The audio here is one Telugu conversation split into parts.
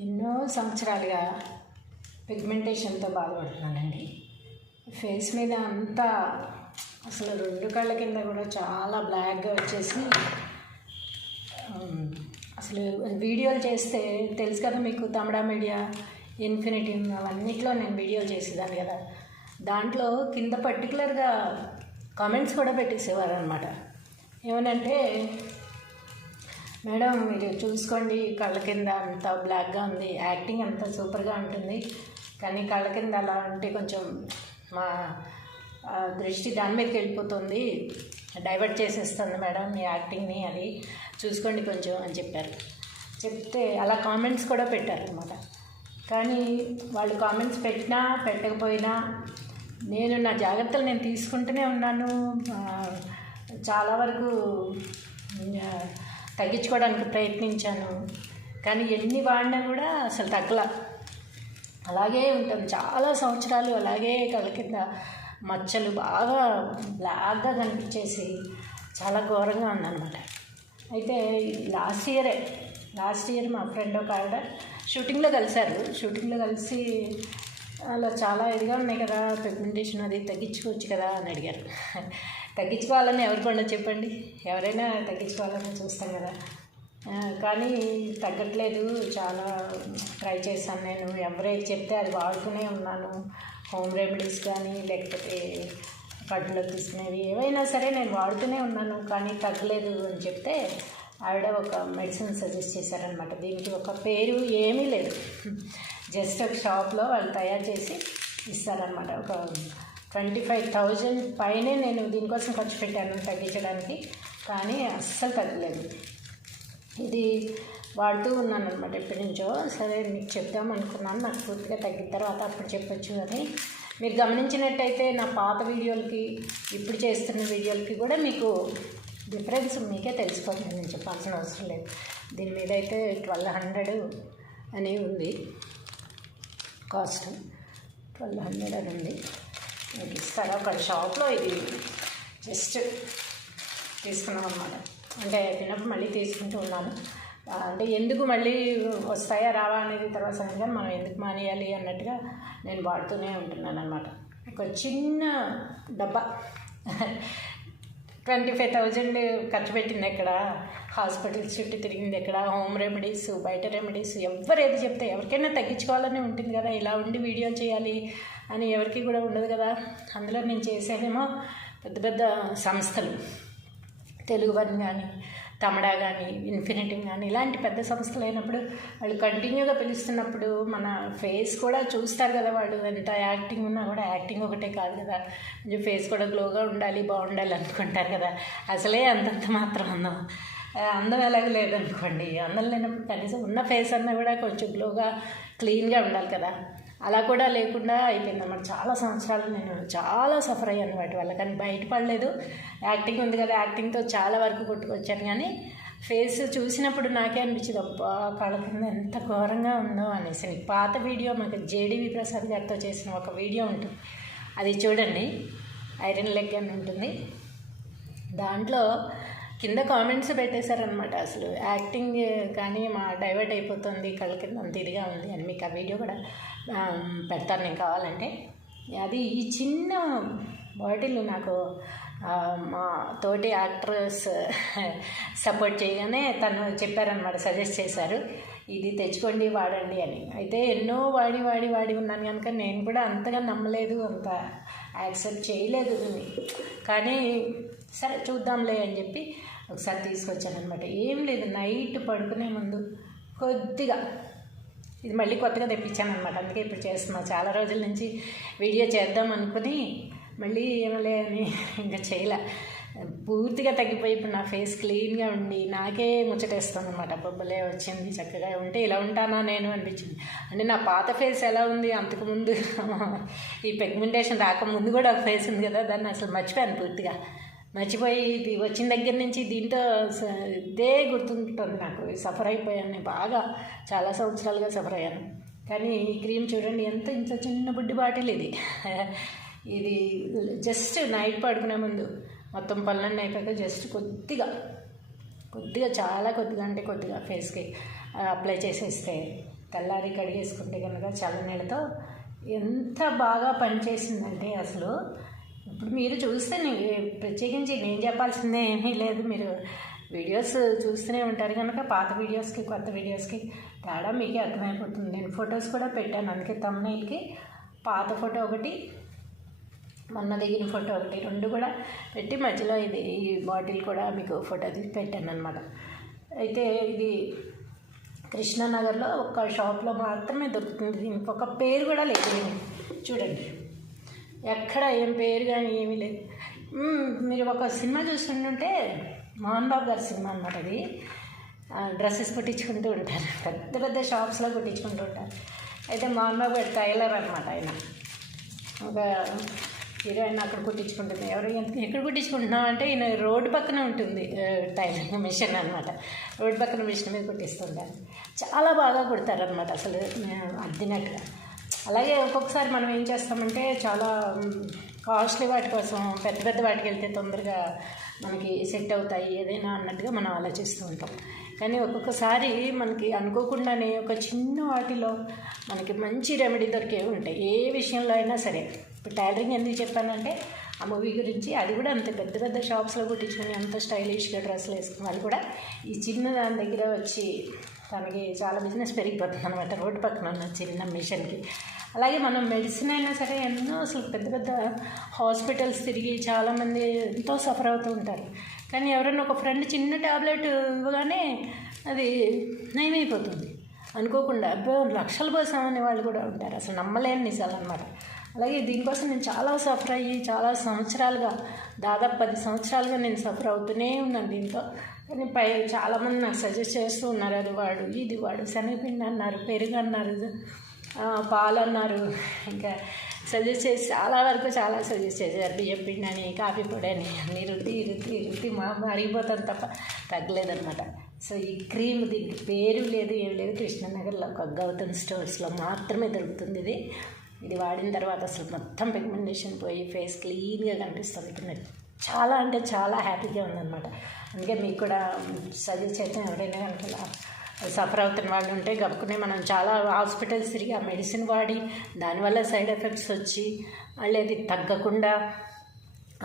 ఎన్నో సంవత్సరాలుగా పిగ్మెంటేషన్తో బాధపడుతున్నానండి. ఫేస్ మీద అంతా అసలు రెండు కళ్ళ కింద కూడా చాలా బ్లాక్గా వచ్చేసి అసలు వీడియోలు చేస్తే తెలుసు కదా మీకు తమిళ మీడియా ఇన్ఫినిటీ అవన్నిట్లో నేను వీడియోలు చేసేదాన్ని కదా. దాంట్లో కింద పర్టికులర్గా కామెంట్స్ కూడా పెట్టేసేవారు అనమాట ఏమనంటే మేడం మీరు చూసుకోండి కళ్ళ కింద అంత బ్లాక్గా ఉంది. యాక్టింగ్ అంత సూపర్గా ఉంటుంది. కానీ కళ్ళ కింద అలా ఉంటే కొంచెం మా దృష్టి దాని మీదకి వెళ్ళిపోతుంది. డైవర్ట్ చేసేస్తుంది మేడం మీ యాక్టింగ్ని అది చూసుకోండి కొంచెం అని చెప్పారు. చెప్తే అలా కామెంట్స్ కూడా పెట్టారు అనమాట కానీ వాళ్ళు కామెంట్స్ పెట్టినా పెట్టకపోయినా నేను నా జాగ్రత్తలు నేను తీసుకుంటూనే ఉన్నాను. చాలా వరకు తగ్గించుకోవడానికి ప్రయత్నించాను. కానీ ఎన్ని వాడినా కూడా అసలు తగ్గల. అలాగే ఉంటుంది. చాలా సంవత్సరాలు అలాగే కళ్ళ కింద మచ్చలు బాగా బ్లాక్గా కనిపించేసి చాలా ఘోరంగా ఉందన్నమాట. అయితే లాస్ట్ ఇయరే లాస్ట్ ఇయర్ మా ఫ్రెండ్ ఒక ఆవిడ షూటింగ్లో కలిశారు. షూటింగ్లో కలిసి అలా చాలా ఇదిగా ఉన్నాయి కదా పిగ్మెంటేషన్ అది తగ్గించుకోవచ్చు కదా అని అడిగారు. తగ్గించుకోవాలని ఎవరికి చెప్పండి? ఎవరైనా తగ్గించుకోవాలని చూస్తాం కదా. కానీ తగ్గట్లేదు. చాలా ట్రై చేశాను నేను. ఎవరైతే చెప్తే అది వాడుతూనే ఉన్నాను. హోమ్ రెమెడీస్ కానీ లేకపోతే కడుపులో తీసుకునేవి ఏవైనా సరే నేను వాడుతూనే ఉన్నాను. కానీ తగ్గలేదు అని చెప్తే ఆవిడ ఒక మెడిసిన్ సజెస్ట్ చేశారనమాట దీనికి ఒక పేరు ఏమీ లేదు. జస్ట్ ఒక షాప్లో వాళ్ళు తయారు చేసి ఇస్తారనమాట ఒక ట్వంటీ ఫైవ్ థౌజండ్ పైనే నేను దీనికోసం ఖర్చు పెట్టాను తగ్గించడానికి. కానీ అస్సలు తగ్గలేదు. ఇది వాడుతూ ఉన్నాను అనమాట ఎప్పటి నుంచో. సరే మీకు చెప్దాం అనుకున్నాను. నాకు పూర్తిగా తగ్గిన తర్వాత అప్పుడు చెప్పొచ్చు అని మీరు గమనించినట్టయితే నా పాత వీడియోలకి ఇప్పుడు చేస్తున్న వీడియోలకి కూడా మీకు డిఫరెన్స్ మీకే తెలిసిపోతుంది నేను చెప్పాల్సిన అవసరం లేదు. దీని మీద అయితే ట్వెల్వ్ హండ్రెడ్ అని ఉంది. కాస్ట్ ట్వెల్వ్ హండ్రెడ్ అని ఉంది. మీకు ఇస్తారా ఒక షాప్లో ఇది జస్ట్ తీసుకున్నాం అనమాట అంటే అయిపోయినప్పుడు మళ్ళీ తీసుకుంటూ ఉన్నాను అంటే ఎందుకు మళ్ళీ వస్తాయా రావా అనేది తర్వాత సంగతి మనం ఎందుకు మానేయాలి అన్నట్టుగా నేను వాడుతూనే ఉంటున్నాను అనమాట ఒక చిన్న డబ్బా. ట్వంటీ ఫైవ్ థౌజండ్ ఖర్చు పెట్టింది ఎక్కడ? హాస్పిటల్ చుట్టూ తిరిగింది ఎక్కడ? హోమ్ రెమెడీస్ బయట రెమెడీస్ ఎవరు ఏది చెప్తే ఎవరికైనా తగ్గించుకోవాలని ఉంటుంది కదా. ఇలా ఉండి వీడియో చేయాలి అని ఎవరికి కూడా ఉండదు కదా. అందులో నేను చేసేదేమో పెద్ద పెద్ద సంస్థలు. తెలుగు వన్ కానీ తమడా కానీ ఇన్ఫినిటీ కానీ ఇలాంటి పెద్ద సంస్థలు అయినప్పుడు వాళ్ళు కంటిన్యూగా పిలుస్తున్నప్పుడు మన ఫేస్ కూడా చూస్తారు కదా వాళ్ళు. ఎంత యాక్టింగ్ ఉన్నా కూడా యాక్టింగ్ ఒకటే కాదు కదా. కొంచెం ఫేస్ కూడా గ్లోగా ఉండాలి బాగుండాలి అనుకుంటారు కదా. అసలే అంతంత మాత్రం అందం. అందం ఎలాగ లేదనుకోండి. అందం లేనప్పుడు కనీసం ఉన్న ఫేస్ అన్నా కూడా కొంచెం గ్లోగా క్లీన్గా ఉండాలి కదా. అలా కూడా లేకుండా అయిపోయింది అనమాట చాలా సంవత్సరాలు నేను చాలా సఫర్ అయ్యాను వాటి వల్ల కానీ బయటపడలేదు. యాక్టింగ్ ఉంది కదా యాక్టింగ్తో చాలా వరకు కొట్టుకొచ్చాను. కానీ ఫేస్ చూసినప్పుడు నాకే అనిపించింది అబ్బా కళ్ళ కింద ఎంత ఘోరంగా ఉందో అనేసి. పాత వీడియో మాకు జేడీవి ప్రసాద్ గారితో చేసిన ఒక వీడియో ఉంటుంది. అది చూడండి. ఐరన్ లెగ్ అని ఉంటుంది. దాంట్లో కింద కామెంట్స్ పెట్టేశారనమాట అసలు యాక్టింగ్ కానీ మా డైవర్ట్ అయిపోతుంది కళ్ళ కింద అంత ఇదిగా ఉంది అని మీకు ఆ వీడియో కూడా పెడతాను నేను కావాలంటే. అది ఈ చిన్న బాటిల్ నాకు మా తోటి యాక్ట్రెస్ సపోర్ట్ చేయగానే తను చెప్పారనమాట సజెస్ట్ చేశారు. ఇది తెచ్చుకోండి వాడండి అని. అయితే ఎన్నో వాడి వాడి వాడి ఉన్నాను కనుక నేను కూడా అంతగా నమ్మలేదు అంత యాక్సెప్ట్ చేయలేదు. కానీ సరే చూద్దాంలే అని చెప్పి ఒకసారి తీసుకొచ్చానమాట ఏం లేదు నైట్ పడుకునే ముందు కొద్దిగా ఇది మళ్ళీ కొత్తగా తెప్పించాను అనమాట అందుకే ఇప్పుడు చేస్తున్నా. చాలా రోజుల నుంచి వీడియో చేద్దాం అనుకుని మళ్ళీ ఏమలే అని ఇంకా చేయలే. పూర్తిగా తగ్గిపోయి ఇప్పుడు నా ఫేస్ క్లీన్గా ఉండి నాకే ముచ్చటేస్తుంది అనమాట బొబ్బలే వచ్చింది చక్కగా ఉంటే ఇలా ఉంటానా నేను అనిపించింది. అంటే నా పాత ఫేస్ ఎలా ఉంది అంతకుముందు ఈ పెగ్మెంటేషన్ రాకముందు కూడా ఒక ఫేస్ ఉంది కదా దాన్ని అసలు మర్చిపోయాను పూర్తిగా. మర్చిపోయి ఇది వచ్చిన దగ్గర నుంచి దీంతో స- ఇదే గుర్తుంటుంది నాకు. సఫర్ అయిపోయాను. నేను బాగా చాలా సంవత్సరాలుగా సఫర్ అయ్యాను. కానీ ఈ క్రీమ్ చూడండి ఎంత ఇంత చిన్న బుడ్డి బాటిల్ ఇది. ఇది జస్ట్ నైట్ పడుకునే ముందు. మొత్తం పనులన్నీ అయిపోయాక జస్ట్ కొద్దిగా కొద్దిగా చాలా కొద్దిగా అంటే కొద్దిగా ఫేస్కి అప్లై చేసేస్తే తెల్లారి కడిగేసుకుంటే కనుక చల్ల నీళ్ళతో ఎంత బాగా పనిచేసిందంటే అసలు ఇప్పుడు మీరు చూస్తే ప్రత్యేకించి నేను చెప్పాల్సిందే ఏమీ లేదు. మీరు వీడియోస్ చూస్తూనే ఉంటారు కనుక పాత వీడియోస్కి కొత్త వీడియోస్కి తేడా మీకే అర్థమైపోతుంది. నేను ఫొటోస్ కూడా పెట్టాను. అందుకే తమ్నైల్కి పాత ఫోటో ఒకటి మొన్న దిగిన ఫోటో ఒకటి రెండు కూడా పెట్టి మధ్యలో ఇది ఈ బాటిల్ కూడా మీకు ఫోటో తీసి పెట్టాను అనమాట అయితే ఇది కృష్ణానగర్లో ఒక షాప్లో మాత్రమే దొరుకుతుంది. దీనికి ఒక పేరు కూడా లేదు. చూడండి. ఎక్కడ ఏం పేరు కానీ ఏమీ లేదు. మీరు ఒక సినిమా చూస్తుంటే మోహన్ బాబు గారి సినిమా అనమాట అది. డ్రెస్సెస్ కుట్టించుకుంటూ ఉంటారు. పెద్ద పెద్ద షాప్స్లో కుట్టించుకుంటూ ఉంటారు. అయితే మోహన్ బాబు గారి టైలర్ అనమాట ఆయన. ఒక హీరోయిన్ అక్కడ కుట్టించుకుంటుంది. ఎవరు ఎంత- ఎక్కడ కుట్టించుకుంటున్నాం అంటే ఈయన రోడ్డు పక్కన ఉంటుంది. టైలరింగ్ మిషన్ అనమాట రోడ్డు పక్కన మిషన్ మీద కుట్టిస్తుంటారు. చాలా బాగా కుడతారనమాట అసలు అద్దినట్టుగా. అలాగే ఒక్కొక్కసారి మనం ఏం చేస్తామంటే చాలా కాస్ట్లీ వాటి కోసం పెద్ద పెద్ద వాటికి వెళ్తే తొందరగా మనకి సెట్ అవుతాయి ఏదైనా అన్నట్టుగా మనం ఆలోచిస్తూ ఉంటాం. కానీ ఒక్కొక్కసారి మనకి అనుకోకుండానే ఒక చిన్న వాటిలో మనకి మంచి రెమెడీ దొరికేవి ఉంటాయి. ఏ విషయంలో అయినా సరే. ఇప్పుడు టైలరింగ్ ఎందుకు చెప్పానంటే ఆ మూవీ గురించి అది కూడా అంత. పెద్ద పెద్ద షాప్స్లో కుట్టించుకొని అంత స్టైలిష్గా డ్రెస్సులు వేసుకుని వాళ్ళు కూడా ఈ చిన్న దాని దగ్గర వచ్చి తనకి చాలా బిజినెస్ పెరిగిపోతుంది అనమాట రోడ్డు పక్కన ఉన్న చిన్న మిషన్కి. అలాగే మనం మెడిసిన్ అయినా సరే ఎన్నో అసలు పెద్ద పెద్ద హాస్పిటల్స్ తిరిగి చాలామంది ఎంతో సఫర్ అవుతూ ఉంటారు. కానీ ఎవరైనా ఒక ఫ్రెండ్ చిన్న ట్యాబ్లెట్ ఇవ్వగానే అది నయమైపోతుంది. అనుకోకుండా అబ్బో లక్షల కోసం అనే వాళ్ళు కూడా ఉంటారు. అసలు నమ్మలేని నిజాలు అనమాట అలాగే దీనికోసం నేను చాలా సఫర్ అయ్యి చాలా సంవత్సరాలుగా దాదాపు పది సంవత్సరాలుగా నేను సఫర్ అవుతూనే ఉన్నాను దీంతో. కానీ పై చాలామంది నాకు సజెస్ట్ చేస్తూ ఉన్నారు అది వాడు ఇది వాడు శనగపిండి అన్నారు పెరుగు అన్నారు పాలు అన్నారు. ఇంకా సజెస్ట్ చేసి చాలా వరకు చాలా సజెస్ట్ చేశారు బియ్యం పిండి అని కాఫీ పొడి అని అన్ని రుద్ది రుద్ది రుద్ది మా మరిగిపోతాను తప్ప తగ్గలేదన్నమాట. సో ఈ క్రీమ్ దీనికి పేరు లేదు ఏం లేదు కృష్ణనగర్లో ఒక గౌతమ్ స్టోర్స్లో మాత్రమే దొరుకుతుంది ఇది. ఇది వాడిన తర్వాత అసలు మొత్తం పిగ్మెంటేషన్ పోయి ఫేస్ క్లీన్గా కనిపిస్తుంది. ఇప్పుడు చాలా అంటే చాలా హ్యాపీగా ఉందన్నమాట. అందుకే మీకు కూడా సజెస్ట్ చేస్తాను ఎవరైనా కనుక సఫర్ అవుతున్న వాళ్ళు ఉంటే గప్పుకునే మనం చాలా హాస్పిటల్స్ తిరిగి ఆ మెడిసిన్ వాడి దానివల్ల సైడ్ ఎఫెక్ట్స్ వచ్చి మళ్ళీ అది తగ్గకుండా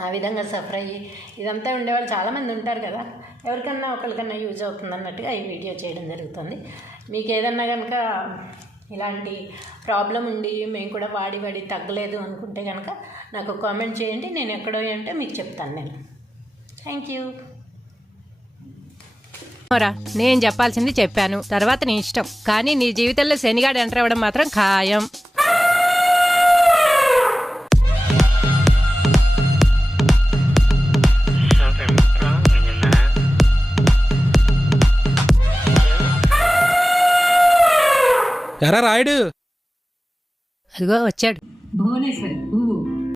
ఆ విధంగా సఫర్ అయ్యి ఇదంతా ఉండేవాళ్ళు చాలామంది ఉంటారు కదా. ఎవరికన్నా ఒకరికన్నా యూజ్ అవుతుంది అన్నట్టుగా ఈ వీడియో చేయడం జరుగుతుంది. మీకు ఏదన్నా కనుక ఇలాంటి ప్రాబ్లం ఉండి మేము కూడా వాడి వాడి తగ్గలేదు అనుకుంటే కనుక నాకు కామెంట్ చేయండి. నేను ఎక్కడో అంటే మీకు చెప్తాను నేను. థ్యాంక్ యూ రా నేను చెప్పాల్సింది చెప్పాను. తర్వాత నీ ఇష్టం. కానీ నీ జీవితంలో శనిగాడు ఎంటర్ అవ్వడం మాత్రం ఖాయం. ఎరా రాయుడు. అదిగో వచ్చాడు. భువనేశ్వరి.